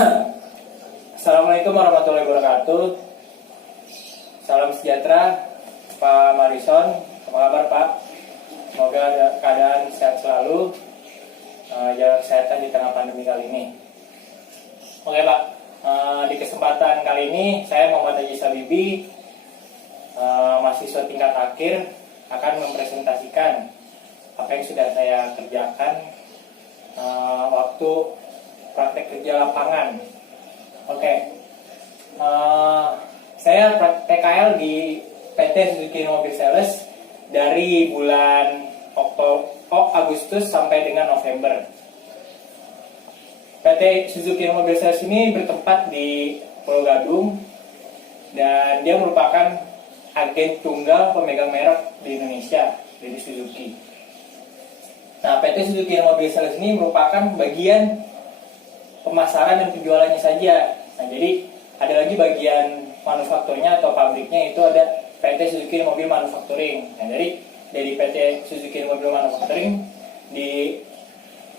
Assalamualaikum warahmatullahi wabarakatuh. Salam sejahtera Pak Marison. Apa kabar Pak? Semoga keadaan sehat selalu, jaga kesehatan di tengah pandemi kali ini. Oke Pak, di kesempatan kali ini saya Muhammad Haji Sabibi, mahasiswa tingkat akhir, akan mempresentasikan apa yang sudah saya kerjakan waktu praktek kerja lapangan. Oke. Saya PKL di PT Suzuki Mobil Sales dari bulan Agustus sampai dengan November. PT Suzuki Mobil Sales ini bertempat di Pulau Gadung dan dia merupakan agen tunggal pemegang merek di Indonesia dari Suzuki. Nah, PT Suzuki Mobil Sales ini merupakan bagian pemasaran dan penjualannya saja. Nah, jadi ada lagi bagian manufakturnya atau pabriknya, itu ada PT Suzuki Mobil Manufacturing. Nah, dari PT Suzuki Mobil Manufacturing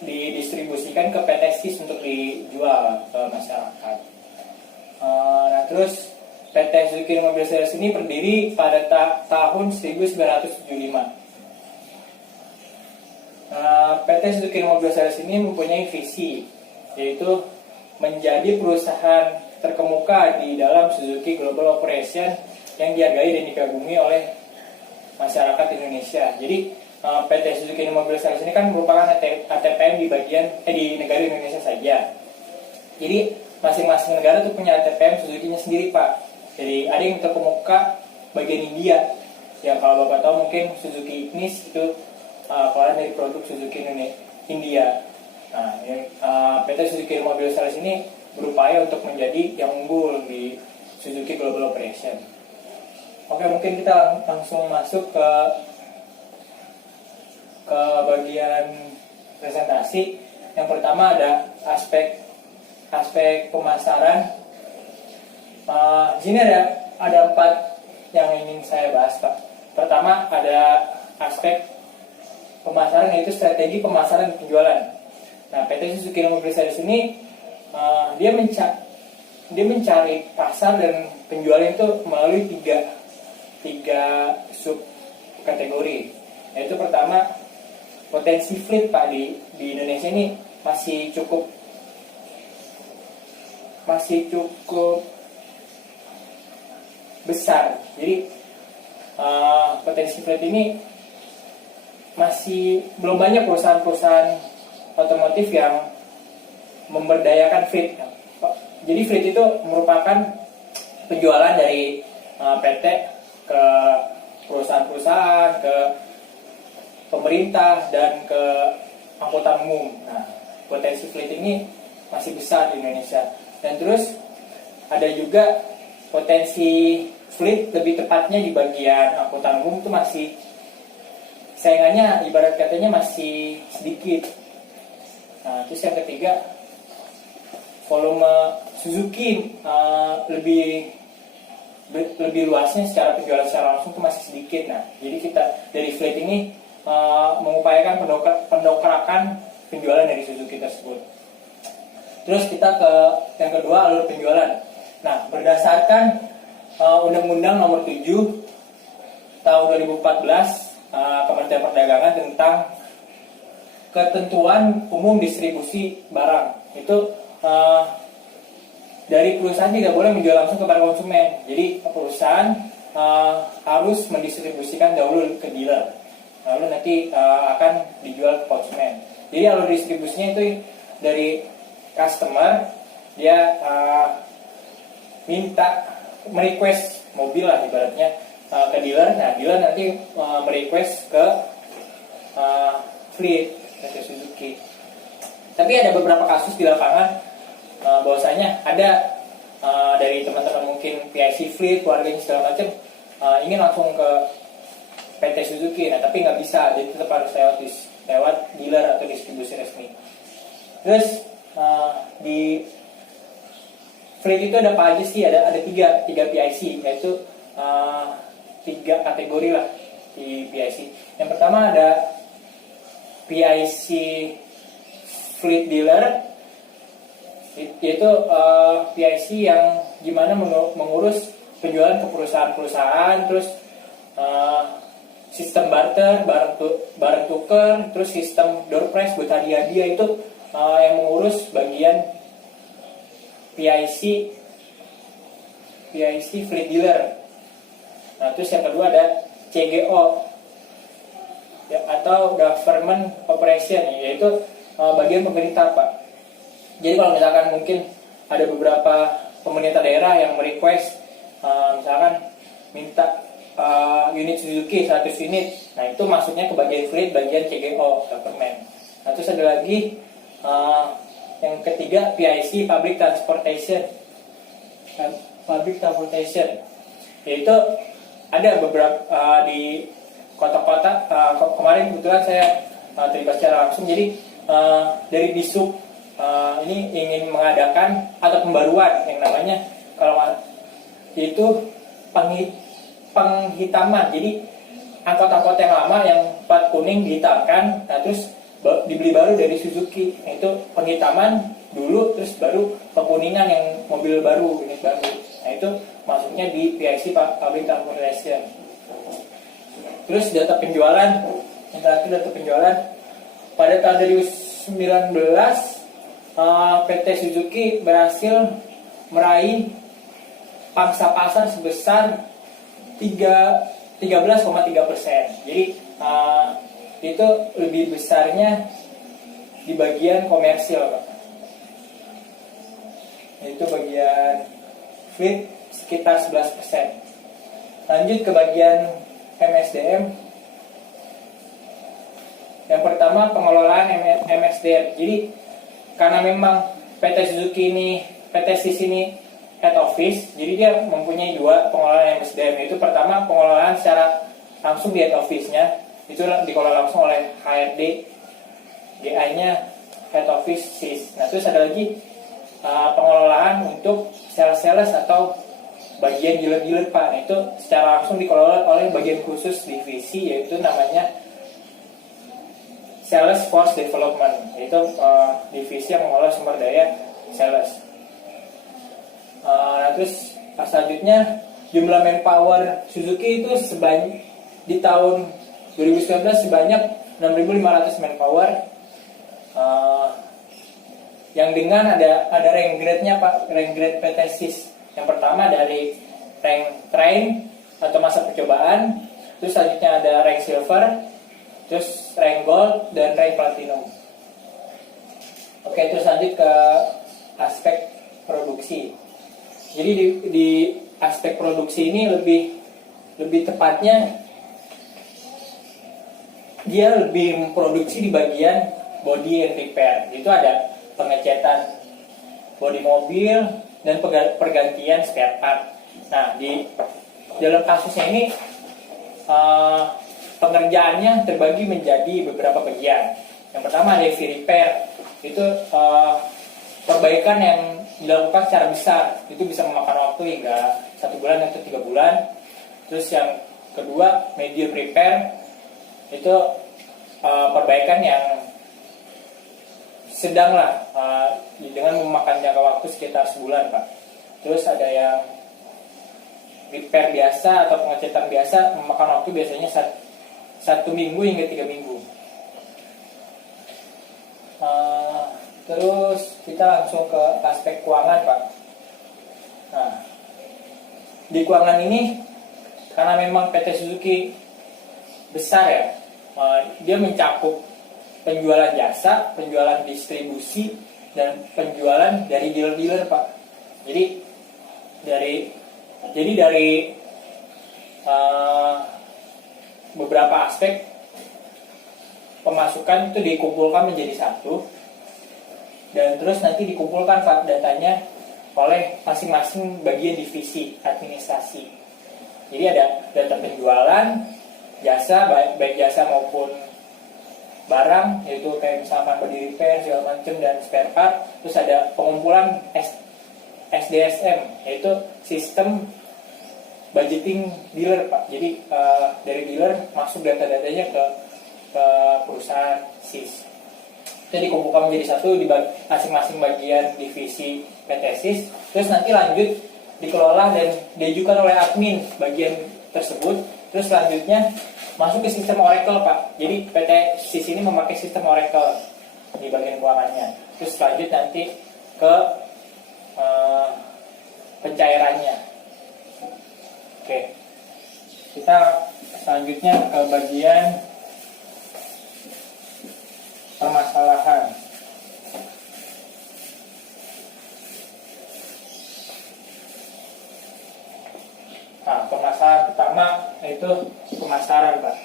didistribusikan ke PT SIS untuk dijual ke masyarakat. Nah, terus PT Suzuki Mobil Sales ini berdiri pada tahun 1975. PT Suzuki Mobil Sales ini mempunyai visi, yaitu menjadi perusahaan terkemuka di dalam Suzuki Global Operation yang dihargai dan dikagumi oleh masyarakat Indonesia. Jadi PT Suzuki Mobil Sales ini kan merupakan ATPM di negara Indonesia saja. Jadi masing-masing negara tuh punya ATPM Suzuki-nya sendiri Pak. Jadi ada yang terkemuka bagian India. Ya kalau Bapak tahu mungkin Suzuki Ignis itu keluaran dari produk Suzuki India. Nah, PT Suzuki Mobil Sales ini berupaya untuk menjadi yang unggul di Suzuki Global Operation. Oke, mungkin kita langsung masuk ke bagian presentasi. Yang pertama ada aspek pemasaran. Di sini ada 4 yang ingin saya bahas Pak. Pertama ada aspek pemasaran, yaitu strategi pemasaran dan penjualan. Nah, PT Suzuki Mobil Sales ini dia mencari pasar dan penjualan itu melalui tiga sub kategori. Yaitu pertama, potensi fleet Pak di Indonesia ini masih cukup besar. Jadi potensi fleet ini masih belum banyak perusahaan-perusahaan otomotif yang memberdayakan fleet. Jadi fleet itu merupakan penjualan dari PT ke perusahaan-perusahaan, ke pemerintah, dan ke angkutan umum. Nah, potensi fleet ini masih besar di Indonesia. Dan terus ada juga potensi fleet, lebih tepatnya di bagian angkutan umum, itu masih saingannya ibarat katanya masih sedikit. Nah, terus yang ketiga, volume Suzuki lebih luasnya secara penjualan secara langsung itu masih sedikit. Nah, jadi kita dari fleet ini mengupayakan pendongkrakan penjualan dari Suzuki tersebut. Terus kita ke yang kedua, alur penjualan. Nah, berdasarkan Undang-Undang Nomor 7 tahun 2014 Kementerian Perdagangan tentang ketentuan umum distribusi barang, itu dari perusahaan tidak boleh menjual langsung kepada konsumen. Jadi perusahaan harus mendistribusikan dahulu ke dealer, lalu nanti akan dijual ke konsumen. Jadi alur distribusinya itu dari customer, dia merequest mobil lah ibaratnya ke dealer. Nah, dealer nanti merequest ke fleet PT Suzuki. Tapi ada beberapa kasus di lapangan bahwasanya ada dari teman-teman mungkin PIC Fleet, keluarganya segala macam ingin langsung ke PT Suzuki. Nah, tapi nggak bisa, jadi tetap harus lewat dealer atau distribusi resmi. Terus di fleet itu ada apa aja sih? Ada tiga PIC, yaitu 3 kategori lah di PIC. Yang pertama ada PIC Fleet Dealer, yaitu PIC yang gimana mengurus penjualan ke perusahaan-perusahaan, terus sistem barter, barang tuker, terus sistem door prize buat hadiah-hadiah itu yang mengurus bagian PIC fleet dealer. Nah, terus yang kedua ada CGO ya, atau government operation, yaitu bagian pemerintah, Pak. Jadi kalau misalkan mungkin ada beberapa pemerintah daerah yang merequest misalkan minta unit Suzuki 100 unit, nah itu masuknya ke bagian fleet, bagian CGO government. Nah, terus ada lagi yang ketiga PIC public transportation, yaitu ada beberapa di kota-kota. Kemarin kebetulan saya terlibat secara langsung, jadi dari Disub ini ingin mengadakan atau pembaruan yang namanya, kalau itu penghitaman. Jadi angkot-angkot yang lama yang plat kuning dihitamkan, nah terus dibeli baru dari Suzuki. Nah, itu penghitaman dulu, terus baru pekuningan yang mobil baru, unit baru. Nah, itu masuknya di PIC public transportation. Terus data penjualan, yang terakhir data penjualan pada tahun 2019, PT Suzuki berhasil meraih pangsa pasar sebesar 13,3%. Jadi itu lebih besarnya di bagian komersial, Pak. Itu bagian fleet sekitar 11%. Lanjut ke bagian MSDM. Yang pertama, pengelolaan MSDM. Jadi karena memang PT Suzuki ini, PT SIS ini head office, jadi dia mempunyai dua pengelolaan MSDM. Itu pertama, pengelolaan secara langsung di head office-nya, itu dikelola langsung oleh HRD, GI-nya head office SIS. Nah, terus ada lagi pengelolaan untuk sales atau bagian dealer-dealer, Pak. Nah, itu secara langsung dikelola oleh bagian khusus divisi, yaitu namanya Sales Force Development, yaitu divisi yang mengelola sumber daya sales. Nah, terus selanjutnya jumlah manpower Suzuki itu di tahun 2019 sebanyak 6.500 manpower, yang dengan ada rank grade-nya, Pak. Rank grade PT SIS yang pertama dari rank train atau masa percobaan, terus selanjutnya ada rank silver, terus rank gold dan rank platinum. Oke, terus lanjut ke aspek produksi. Jadi di aspek produksi ini lebih tepatnya dia lebih memproduksi di bagian body and repair. Itu ada pengecetan bodi mobil dan pergantian spare part. Nah, di dalam kasusnya ini pengerjaannya terbagi menjadi beberapa bagian. Yang pertama ada heavy repair. Itu perbaikan yang dilakukan secara besar. Itu bisa memakan waktu hingga 1 bulan atau 3 bulan. Terus yang kedua medium repair. Itu perbaikan yang sedang lah, dengan memakan jangka waktu sekitar sebulan, Pak. Terus ada yang repair biasa atau pengecetan biasa, memakan waktu biasanya 1 minggu hingga 3 minggu. Terus kita langsung ke aspek keuangan, Pak. Nah, di keuangan ini karena memang PT Suzuki besar ya, dia mencakup penjualan jasa, penjualan distribusi, dan penjualan dari dealer-dealer, Pak. Jadi dari beberapa aspek pemasukan itu dikumpulkan menjadi satu, dan terus nanti dikumpulkan, Pak, datanya oleh masing-masing bagian divisi administrasi. Jadi ada data penjualan jasa, baik jasa maupun barang, yaitu kayak misalkan body repair segala macam dan spare part. Terus ada pengumpulan SDSM, yaitu sistem budgeting dealer, Pak. Jadi dari dealer masuk data-datanya ke perusahaan SIS. Jadi dikumpulkan menjadi satu di masing-masing bagian divisi PT SIS, terus nanti lanjut dikelola dan diajukan oleh admin bagian tersebut, terus selanjutnya masuk ke sistem Oracle Pak. Jadi PT SIS ini memakai sistem Oracle di bagian keuangannya. Terus lanjut nanti ke pencairannya. Oke, kita selanjutnya ke bagian permasalahan. Nah, permasalahan pertama yaitu pemasaran, Pak.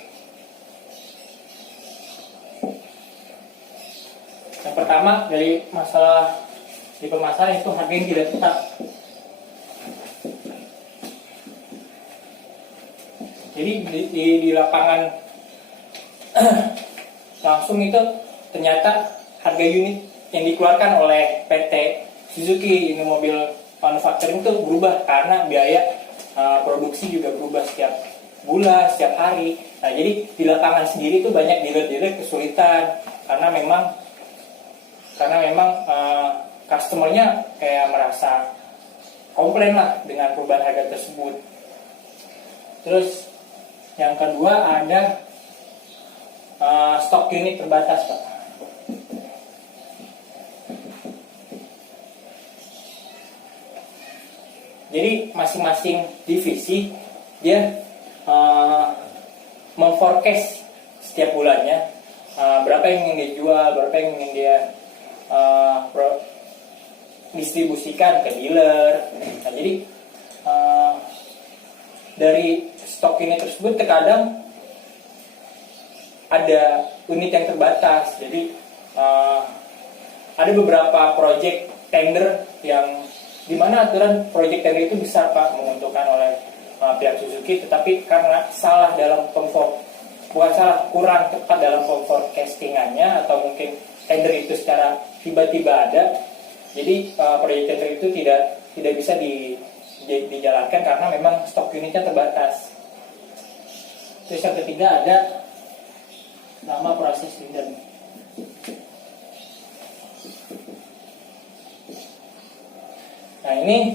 Yang pertama dari masalah di pemasaran itu harga yang tidak tetap. Jadi di lapangan langsung itu ternyata harga unit yang dikeluarkan oleh PT Suzuki ini mobil manufacturing itu berubah karena biaya produksi juga berubah setiap bulan, setiap hari. Nah, jadi di lapangan sendiri itu banyak dealer-dealer kesulitan karena memang customernya kayak merasa komplain lah dengan perubahan harga tersebut. Terus yang kedua ada stok unit terbatas, Pak. Jadi masing-masing divisi dia memforecast setiap bulannya berapa yang ingin dia jual, berapa yang ingin dia distribusikan ke dealer. Nah, jadi dari stok unit tersebut terkadang ada unit yang terbatas. Jadi ada beberapa project tender yang dimana aturan project tender itu besar, Pak, menguntungkan oleh pihak Suzuki, tetapi karena kurang tepat dalam forecastingannya atau mungkin tender itu secara tiba-tiba ada, jadi project tender itu tidak bisa dijalankan karena memang stok unitnya terbatas. Terus yang ketiga ada nama proses tender. Nah, ini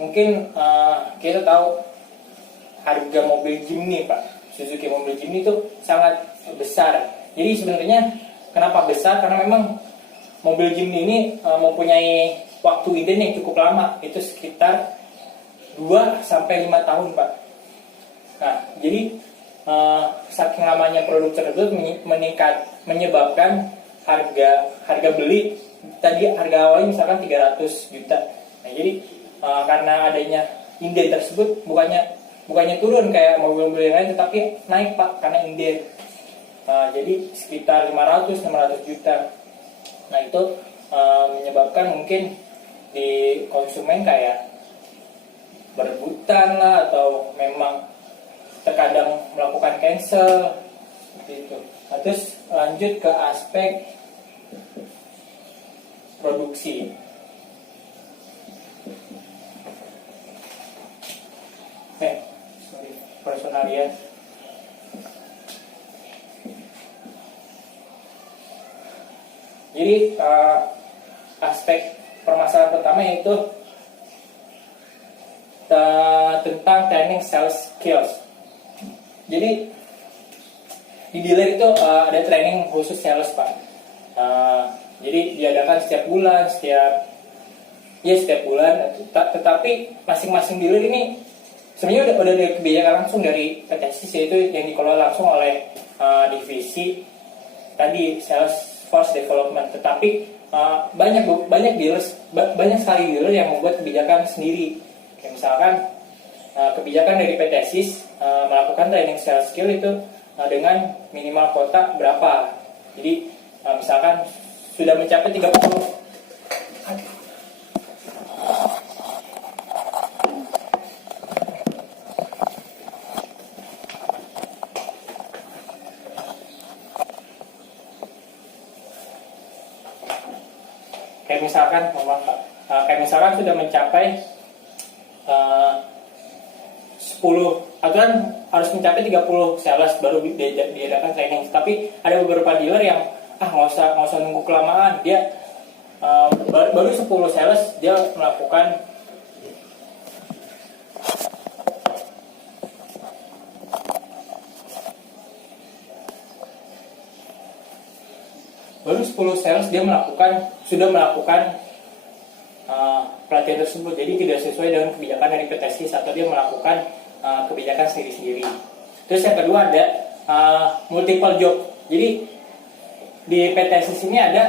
mungkin kita tahu harga mobil Jimny, Pak. Suzuki mobil Jimny itu sangat besar. Jadi sebenarnya kenapa besar? Karena memang mobil Jimny ini mempunyai waktu ident yang cukup lama, itu sekitar 2-5 tahun, Pak. Nah, jadi saking lamanya produk tersebut menyebabkan harga beli tadi harga awalnya misalkan 300 juta. Nah, jadi karena adanya inden tersebut bukannya turun kayak mobil-mobil yang lain, tetapi naik, Pak, karena inden. Jadi sekitar 500-600 juta. Nah, itu menyebabkan mungkin di konsumen kayak berebutan lah, atau memang terkadang melakukan cancel seperti itu. Nah, terus lanjut ke aspek produksi. Personalia. Jadi aspek permasalahan pertama yaitu tentang training sales skills. Jadi di dealer itu ada training khusus sales, Pak. Jadi diadakan setiap bulan, setiap bulan. Tetapi masing-masing dealer ini sebenarnya udah ada kebijakan langsung dari PT SIS, yaitu yang dikelola langsung oleh divisi tadi sales force development. Tetapi banyak sekali dealer yang membuat kebijakan sendiri. Kayak misalkan kebijakan dari PT SIS melakukan training sales skill itu dengan minimal kuota berapa. Jadi misalkan sudah mencapai 30. Kayak misalkan sudah mencapai 10, aturan harus mencapai 30 sales baru diadakan training. Tapi ada beberapa dealer yang nggak usah nunggu kelamaan. Dia baru 10 sales dia melakukan sudah melakukan pelatihan tersebut. Jadi tidak sesuai dengan kebijakan dari PTSIS atau dia melakukan kebijakan sendiri-sendiri. Terus yang kedua ada multiple job. Jadi di PTSIS ini ada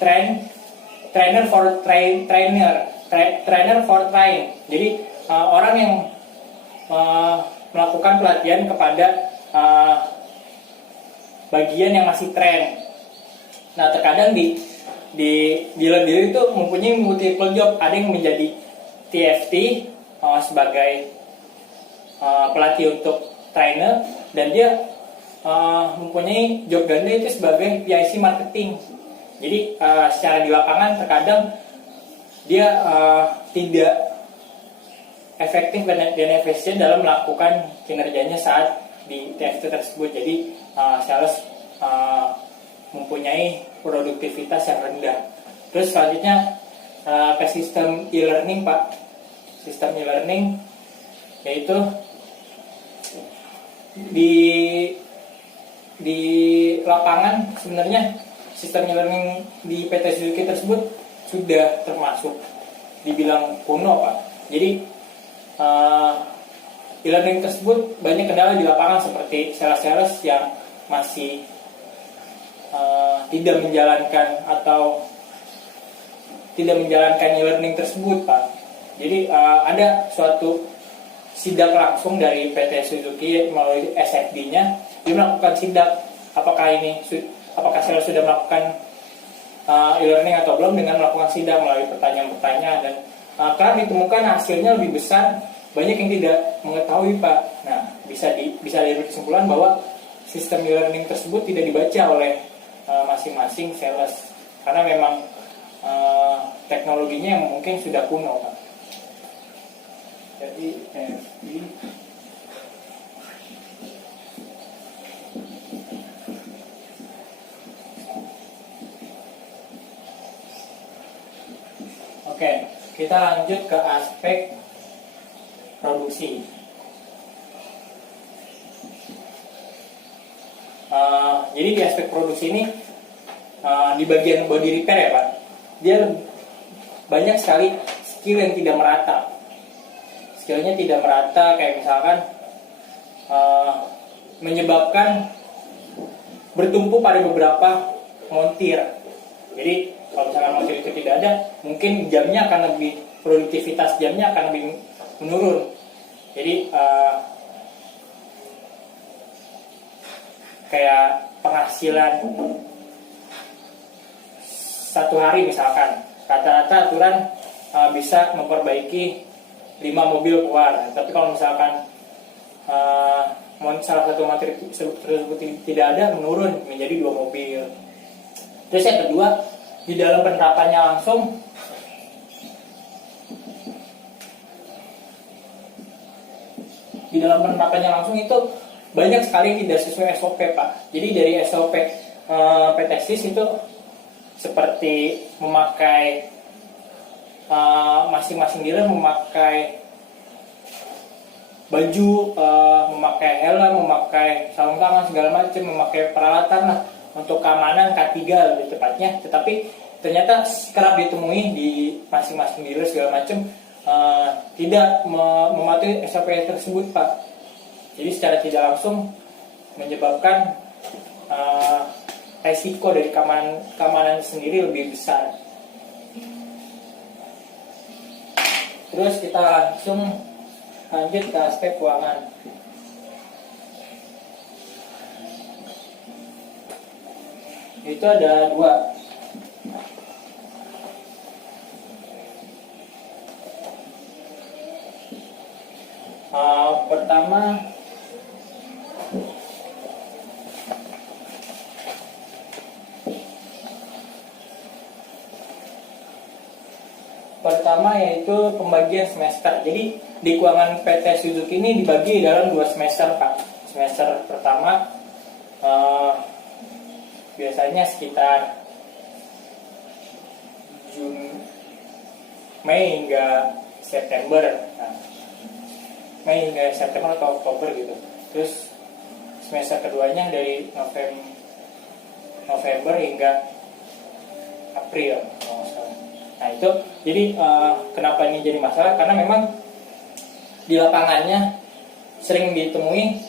trainer for train. Jadi orang yang melakukan pelatihan kepada bagian yang masih tren. Nah, terkadang di dealer-dealer itu mempunyai multiple job. Ada yang menjadi TFT sebagai pelatih untuk trainer, dan dia mempunyai job ganda itu sebagai PIC marketing. Jadi secara di lapangan terkadang dia tidak efektif dan efisien dalam melakukan kinerjanya saat di TFT tersebut. Jadi sales mempunyai produktivitas yang rendah. Terus selanjutnya ke sistem e-learning, Pak. Sistem e-learning yaitu di lapangan sebenarnya sistem e-learning di PT Suzuki tersebut sudah termasuk dibilang kuno, Pak. Jadi e-learning tersebut banyak kendala di lapangan, seperti sales-sales yang masih tidak menjalankan e-learning tersebut, Pak. Jadi ada suatu sidak langsung dari PT Suzuki melalui SFD-nya. Dia melakukan sidak apakah sales sudah melakukan e-learning atau belum, dengan melakukan sidak melalui pertanyaan-pertanyaan, dan karena ditemukan hasilnya lebih besar, banyak yang tidak mengetahui, Pak. Nah, bisa diambil kesimpulan bahwa sistem e-learning tersebut tidak dibaca oleh masing-masing sales, karena memang teknologinya yang mungkin sudah kuno, Pak. Jadi oke, kita lanjut ke aspek produksi. Jadi di aspek produksi ini di bagian body repair ya, Pak, dia banyak sekali skill yang tidak merata. Skillnya tidak merata, kayak misalkan menyebabkan bertumpu pada beberapa montir. Jadi kalau misalkan montir itu tidak ada, mungkin jamnya akan lebih, produktivitas jamnya akan lebih menurun. Jadi kayak penghasilan satu hari misalkan, rata-rata aturan bisa memperbaiki 5 mobil keluar. Tapi kalau misalkan salah satu materi tersebut tidak ada, menurun menjadi 2 mobil. Terus yang kedua, di dalam penerapannya langsung itu banyak sekali tidak sesuai SOP, Pak. Jadi dari SOP PTSIS itu seperti memakai masing-masing dealer memakai baju, memakai helm, memakai sarung tangan segala macam, memakai peralatan lah untuk keamanan K3 lebih tepatnya. Tetapi ternyata kerap ditemui di masing-masing dealer segala macam tidak mematuhi SOP tersebut, Pak. Jadi secara tidak langsung menyebabkan resiko dari keamanan sendiri lebih besar. Terus kita langsung lanjut ke aspek keuangan. Itu ada 2. Pertama yaitu pembagian semester. Jadi di keuangan PT Suzuki ini dibagi dalam 2 semester, Pak. Semester pertama biasanya sekitar Mei hingga September. Nah, Mei hingga September atau Oktober gitu. Terus semester keduanya dari November hingga April. Nah itu jadi kenapa ini jadi masalah, karena memang di lapangannya sering ditemui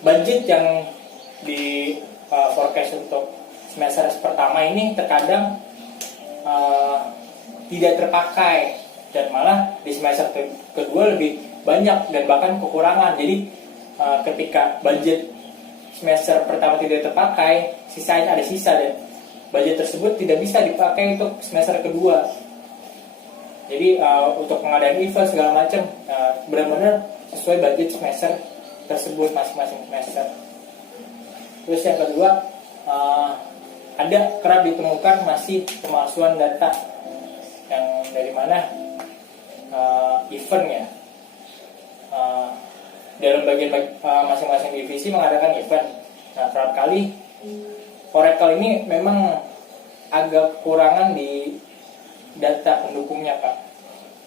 budget yang di forecast untuk semester pertama ini terkadang tidak terpakai, dan malah di semester kedua lebih banyak dan bahkan kekurangan. Jadi ketika budget semester pertama tidak terpakai, sisanya ada sisa, dan budget tersebut tidak bisa dipakai untuk semester kedua. Jadi untuk pengadaan event segala macam benar-benar sesuai budget semester tersebut masing-masing semester. Terus yang kedua, ada kerap ditemukan masih pemalsuan data, yang dari mana eventnya dalam bagian masing-masing divisi mengadakan event. Nah, kerap kali Oracle ini memang agak kekurangan di data pendukungnya, Pak.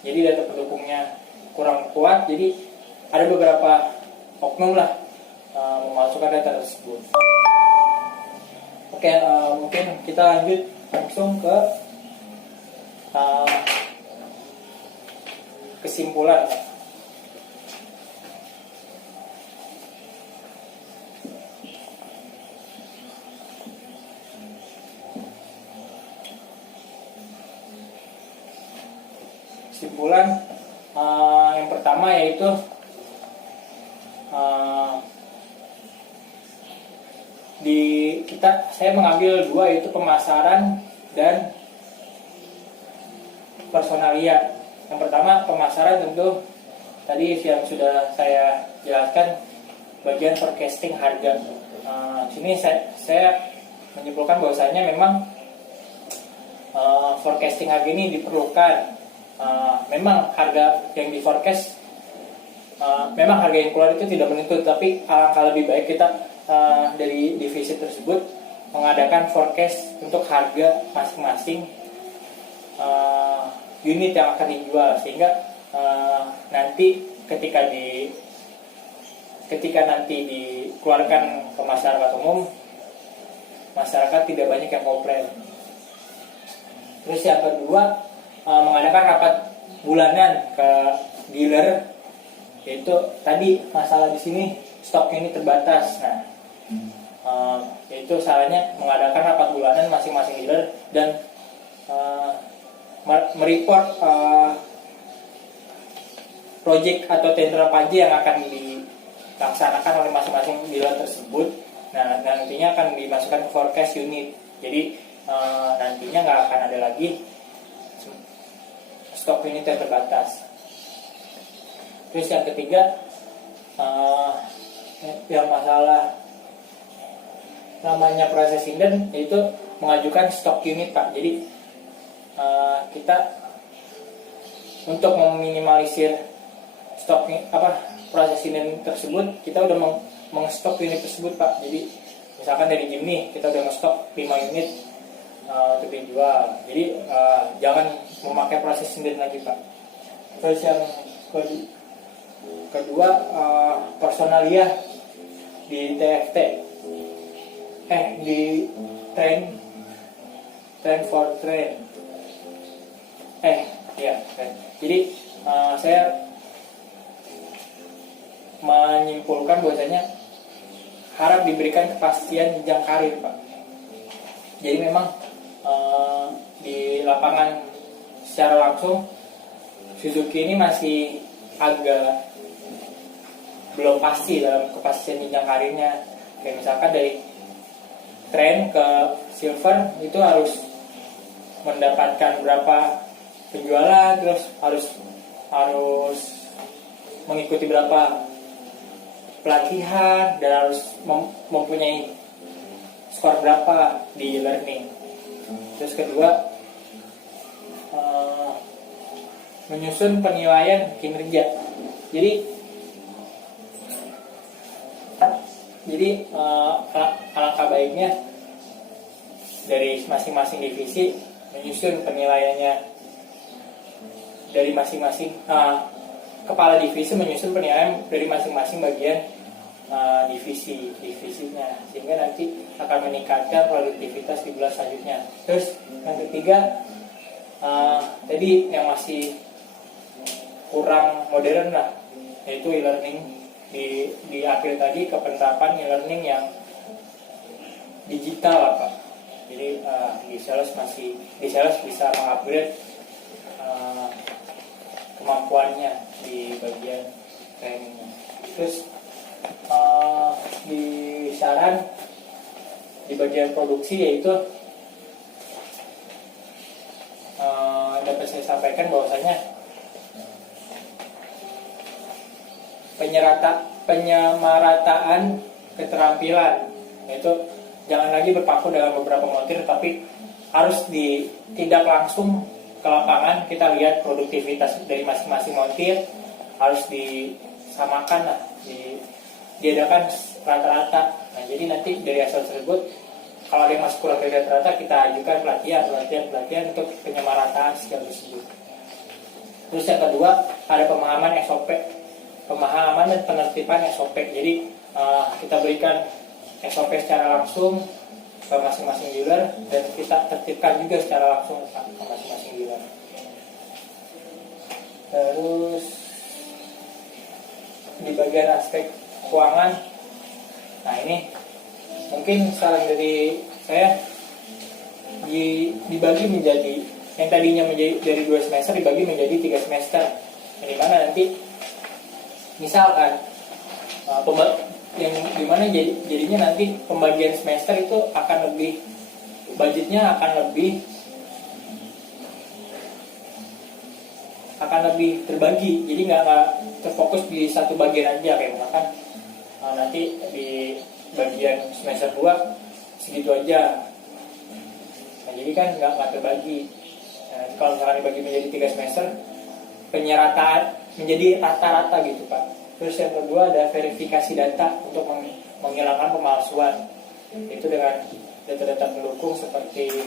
Jadi data pendukungnya kurang kuat, jadi ada beberapa oknum lah memasukkan data tersebut. Oke, mungkin kita lanjut langsung ke kesimpulan, Pak. Kesimpulan yang pertama yaitu saya mengambil dua, yaitu pemasaran dan personalia. Yang pertama pemasaran, tentu tadi yang sudah saya jelaskan bagian forecasting harga. Sini saya menyimpulkan bahwasanya memang forecasting harga ini diperlukan. Memang harga yang di forecast, memang harga yang keluar itu tidak menentu, tapi alangkah lebih baik kita dari divisi tersebut mengadakan forecast untuk harga masing-masing unit yang akan dijual, sehingga nanti ketika nanti dikeluarkan ke masyarakat umum, masyarakat tidak banyak yang komplain. Terus yang kedua, mengadakan rapat bulanan ke dealer, yaitu tadi masalah di sini stok ini terbatas. Nah, yaitu salahnya mengadakan rapat bulanan masing-masing dealer dan mereport project atau tender apa aja yang akan dilaksanakan oleh masing-masing dealer tersebut. Nah, nantinya akan dimasukkan ke forecast unit. Jadi nantinya nggak akan ada lagi stok unit yang terbatas. Terus yang ketiga, yang masalah namanya proses inden, yaitu mengajukan stok unit, Pak. Jadi kita untuk meminimalisir stok proses inden tersebut, kita udah mengstok unit tersebut, Pak. Jadi misalkan dari gym nih, kita udah ngestok 5 unit untuk dijual. Jadi jangan memakai proses inden lagi, Pak. Terus yang kedua, personalia di TFT, di train for train. Jadi saya menyimpulkan bahwasanya harap diberikan kepastian jenjang karir, Pak. Jadi memang di lapangan secara langsung Suzuki ini masih agak belum pasti dalam kepastian jenjang karirnya. Kayak misalkan dari train ke silver itu harus mendapatkan berapa penjualan, terus harus mengikuti berapa pelatihan, dan harus mempunyai skor berapa di learning. Terus kedua, menyusun penilaian kinerja. Jadi Jadi alangkah baiknya dari masing-masing divisi menyusun penilaiannya, dari masing-masing kepala divisi menyusun penilaian dari masing-masing bagian divisinya, sehingga nanti akan meningkatkan produktivitas di bulan selanjutnya. Terus yang ketiga, tadi yang masih kurang modern lah, yaitu e-learning. Di akhir tadi ke penerapan e-learning yang digital lah Pak. Jadi di sales bisa mengupgrade kemampuannya di bagian trainingnya. Terus di saran di bagian produksi, yaitu dapat saya sampaikan bahwasanya penyamarataan keterampilan, yaitu jangan lagi berpaku dalam beberapa montir, tapi harus ditindak langsung ke lapangan. Kita lihat produktivitas dari masing-masing montir harus disamakan lah, diadakan rata-rata. Nah, jadi nanti dari hasil tersebut, kalau ada yang masih kurang dari rata-rata, kita ajukan pelatihan untuk penyamarataan skill tersebut. Terus yang kedua, ada pemahaman SOP, pemahaman dan penertiban SOP. Jadi kita berikan SOP secara langsung ke masing-masing dealer, dan kita tertibkan juga secara langsung ke masing-masing dealer. Terus di bagian aspek keuangan, nah ini mungkin saran dari saya, dibagi menjadi, yang tadinya menjadi dari 2 semester dibagi menjadi 3 semester, di mana nanti misalkan yang dimana jadinya nanti pembagian semester itu akan lebih, budgetnya akan lebih terbagi. Jadi nggak terfokus di satu bagian aja, kayak misalkan nanti di bagian semester 2 segitu aja. Nah, jadi kan nggak terbagi. Nah, kalau misalkan dibagi menjadi 3 semester, penyerataan menjadi rata-rata gitu Pak. Terus yang kedua ada verifikasi data untuk menghilangkan pemalsuan, itu dengan data-data pendukung seperti